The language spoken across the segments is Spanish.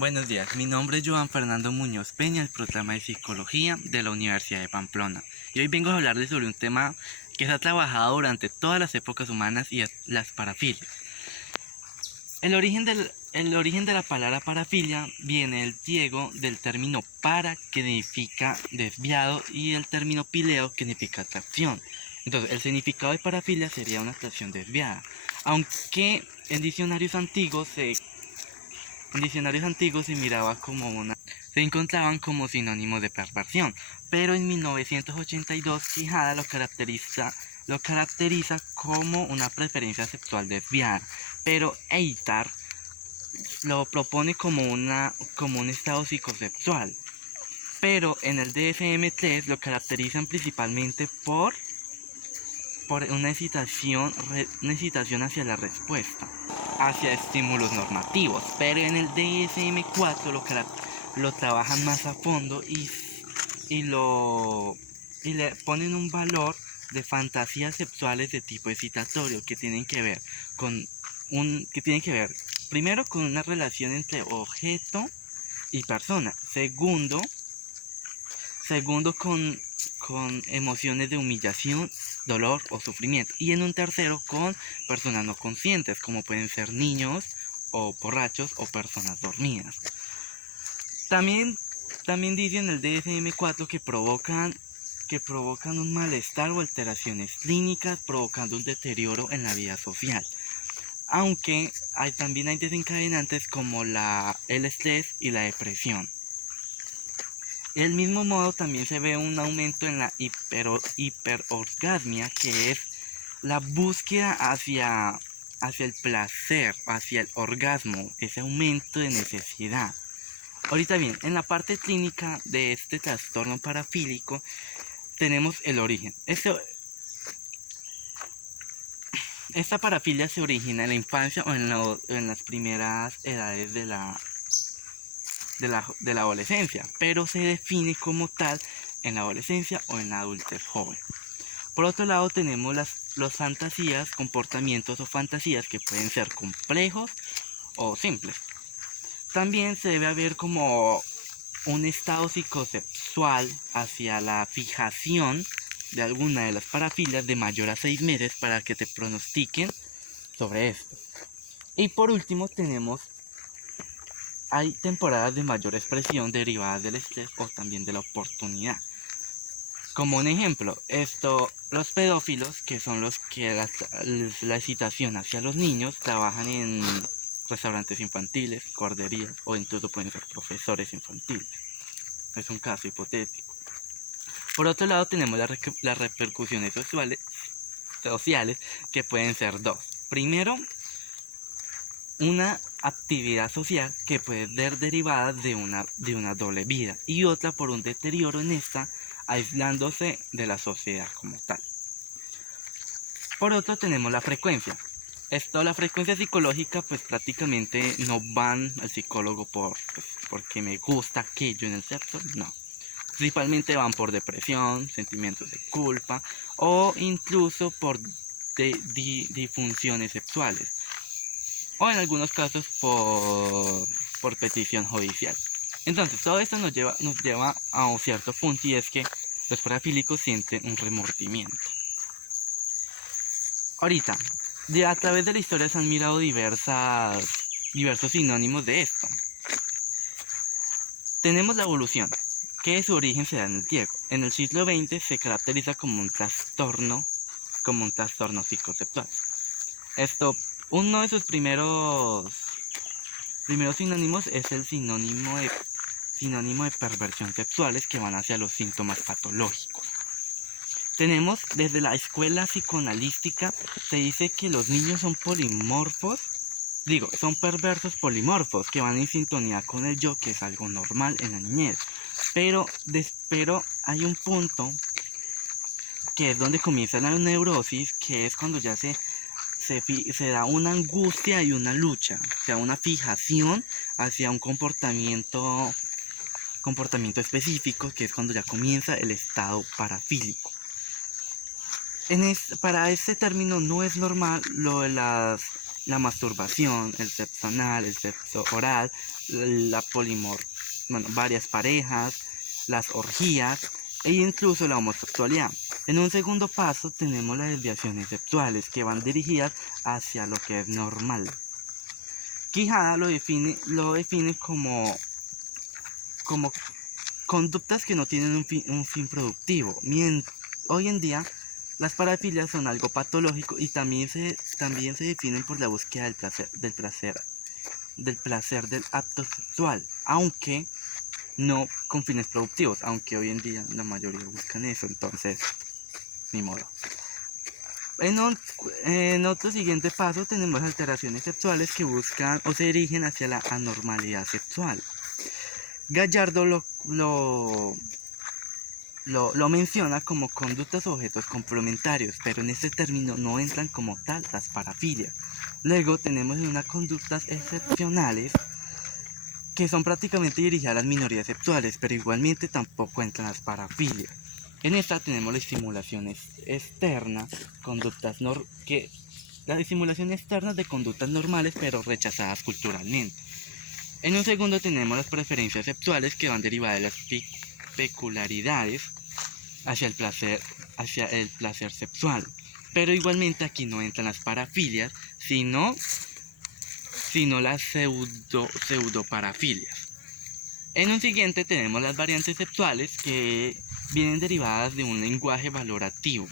Buenos días, mi nombre es Joan Fernando Muñoz Peña, el programa de Psicología de la Universidad de Pamplona. Y hoy vengo a hablarles sobre un tema que se ha trabajado durante todas las épocas humanas y es las parafilias. El origen de la palabra parafilia viene del griego del término para, que significa desviado, y el término pileo, que significa atracción. Entonces, el significado de parafilia sería una atracción desviada, aunque en diccionarios antiguos se encontraban como sinónimos de perversión, pero en 1982 Quijada lo caracteriza como una preferencia sexual desviada, pero Eitar lo propone como un estado psicosexual. Pero en el DSM-3 lo caracterizan principalmente por una excitación hacia la respuesta, hacia estímulos normativos. Pero en el DSM-4 lo trabajan más a fondo y le ponen un valor de fantasías sexuales de tipo excitatorio que tienen que ver primero con una relación entre objeto y persona. Segundo con emociones de humillación, dolor o sufrimiento. Y en un tercero con personas no conscientes, como pueden ser niños o borrachos o personas dormidas. También dicen el DSM-4 que provocan un malestar o alteraciones clínicas, provocando un deterioro en la vida social. Aunque también hay desencadenantes como el estrés y la depresión. Del mismo modo, también se ve un aumento en la hiperorgasmia, que es la búsqueda hacia el placer, hacia el orgasmo, ese aumento de necesidad. Ahorita bien, en la parte clínica de este trastorno parafílico tenemos el origen. Esta parafilia se origina en la infancia o en las primeras edades de la adolescencia, pero se define como tal en la adolescencia o en la adultez joven. Por otro lado, tenemos las fantasías, comportamientos o fantasías que pueden ser complejos o simples. También se debe ver como un estado psicosexual hacia la fijación de alguna de las parafilias de mayor a 6 meses para que te pronostiquen sobre esto. Y por último hay temporadas de mayor expresión derivadas del estrés o también de la oportunidad. Como un ejemplo, los pedófilos, que son los que la excitación hacia los niños, trabajan en restaurantes infantiles, guarderías o incluso pueden ser profesores infantiles. Es un caso hipotético. Por otro lado, tenemos las repercusiones sociales, que pueden ser dos. Primero, una actividad social que puede ser derivada de una doble vida, y otra por un deterioro en esta, aislándose de la sociedad como tal. Por otro, tenemos la frecuencia. La frecuencia psicológica, pues prácticamente no van al psicólogo porque me gusta aquello en el sexo, no. Principalmente van por depresión, sentimientos de culpa o incluso por disfunciones sexuales, o en algunos casos por petición judicial. Entonces, todo esto nos lleva a un cierto punto, y es que los parafílicos sienten un remordimiento. Ahorita, a través de la historia se han mirado diversos sinónimos de esto. Tenemos la evolución, que su origen se da en el griego. En el siglo XX se caracteriza como un trastorno psicosexual. Uno de sus primeros sinónimos es el sinónimo de perversión sexuales, que van hacia los síntomas patológicos. Tenemos desde la escuela psicoanalística, se dice que los niños son son perversos polimorfos, que van en sintonía con el yo, que es algo normal en la niñez. Pero hay un punto que es donde comienza la neurosis, que es cuando ya se da una angustia y una lucha, o sea, una fijación hacia un comportamiento específico, que es cuando ya comienza el estado parafílico. Para este término no es normal lo de las la masturbación, el sexo anal, el sexo oral, la varias parejas, las orgías e incluso la homosexualidad. En un segundo paso tenemos las desviaciones sexuales que van dirigidas hacia lo que es normal. Quijada lo define como conductas que no tienen un fin productivo. Hoy en día las parafilias son algo patológico y también se definen por la búsqueda del placer del acto sexual, aunque no con fines productivos, aunque hoy en día la mayoría buscan eso, entonces ni modo. En otro siguiente paso tenemos alteraciones sexuales que buscan o se dirigen hacia la anormalidad sexual. Gallardo lo menciona como conductas o objetos complementarios, pero en este término no entran como tal las parafilias. Luego tenemos unas conductas excepcionales que son prácticamente dirigidas a las minorías sexuales, pero igualmente tampoco entran las parafilias. En esta tenemos la estimulación externa, la estimulación externa de conductas normales pero rechazadas culturalmente. En un segundo tenemos las preferencias sexuales que van derivadas de las peculiaridades hacia el placer sexual. Pero igualmente aquí no entran las parafilias, sino las pseudoparafilias. En un siguiente tenemos las variantes sexuales que vienen derivadas de un lenguaje valorativo.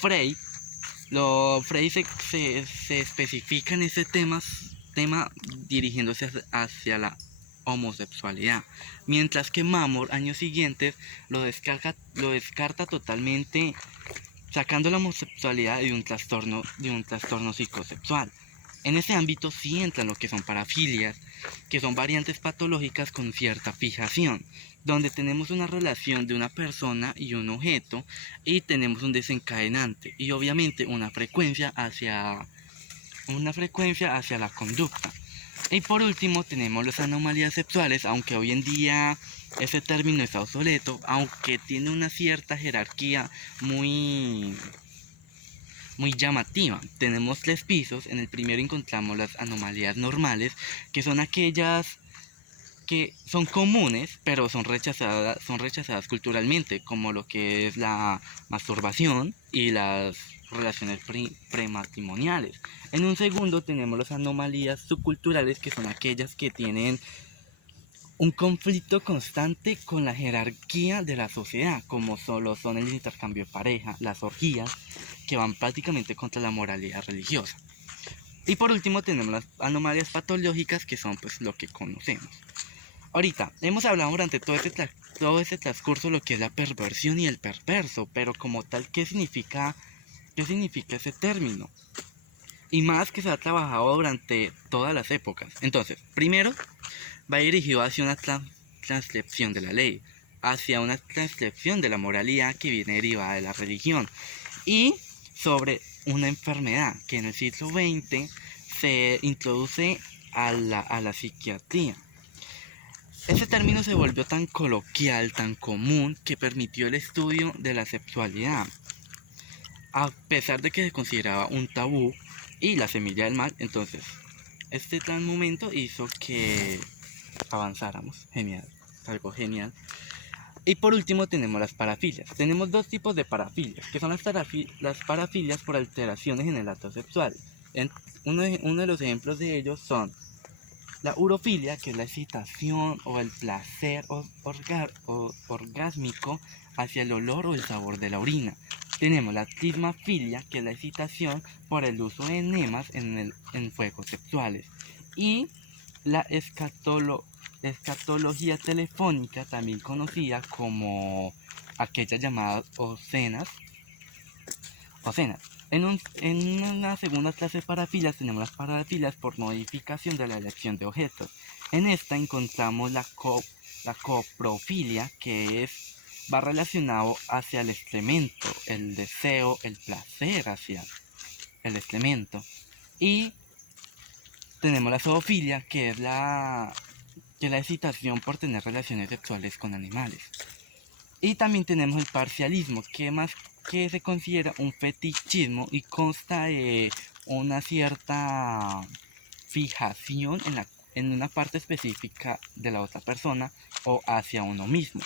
Freud se especifica en ese tema dirigiéndose hacia la homosexualidad, mientras que Mamor años siguientes lo descarta totalmente, sacando la homosexualidad de un trastorno psicosexual. En ese ámbito sí entran lo que son parafilias, que son variantes patológicas con cierta fijación, donde tenemos una relación de una persona y un objeto y tenemos un desencadenante y obviamente una frecuencia hacia la conducta. Y por último tenemos las anomalías sexuales, aunque hoy en día ese término está obsoleto, aunque tiene una cierta jerarquía muy llamativa. Tenemos 3 pisos. En el primero encontramos las anomalías normales, que son aquellas que son comunes, pero son rechazadas culturalmente, como lo que es la masturbación y las relaciones prematrimoniales. En un segundo tenemos las anomalías subculturales, que son aquellas que tienen un conflicto constante con la jerarquía de la sociedad, como solo son el intercambio de pareja, las orgías, que van prácticamente contra la moralidad religiosa. Y por último tenemos las anomalías patológicas, que son pues lo que conocemos. Ahorita, hemos hablado durante todo este transcurso lo que es la perversión y el perverso, pero como tal, ¿qué significa ese término? Y más que se ha trabajado durante todas las épocas. Entonces, primero, va dirigido hacia una transcripción de la ley, hacia una transcripción de la moralidad que viene derivada de la religión, y sobre una enfermedad que en el siglo XX se introduce a la psiquiatría. Ese término se volvió tan coloquial, tan común, que permitió el estudio de la sexualidad, a pesar de que se consideraba un tabú y la semilla del mal. Entonces, este gran momento hizo que avanzáramos. Genial, algo genial. Y por último tenemos las parafilias. Tenemos 2 tipos de parafilias, que son las parafilias por alteraciones en el acto sexual. Uno de los ejemplos de ellos son la urofilia, que es la excitación o el placer orgásmico hacia el olor o el sabor de la orina. Tenemos la clismafilia, que es la excitación por el uso de enemas en juegos sexuales. Y la escatología telefónica, también conocida como aquellas llamadas ocenas. En una segunda clase de parafilias tenemos las parafilias por modificación de la elección de objetos. En esta encontramos la coprofilia, que va relacionado hacia el excremento, el deseo, el placer hacia el excremento. Y tenemos la zoofilia, que es la excitación por tener relaciones sexuales con animales. Y también tenemos el parcialismo, que se considera un fetichismo y consta de una cierta fijación en una parte específica de la otra persona o hacia uno mismo.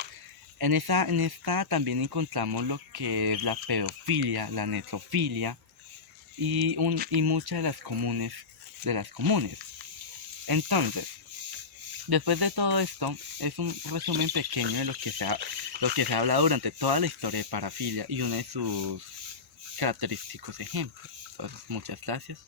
En esta también encontramos lo que es la pedofilia, la necrofilia y muchas de las comunes. Entonces, después de todo esto, es un resumen pequeño de lo que se ha hablado durante toda la historia de parafilia y uno de sus característicos ejemplos. Entonces, muchas gracias.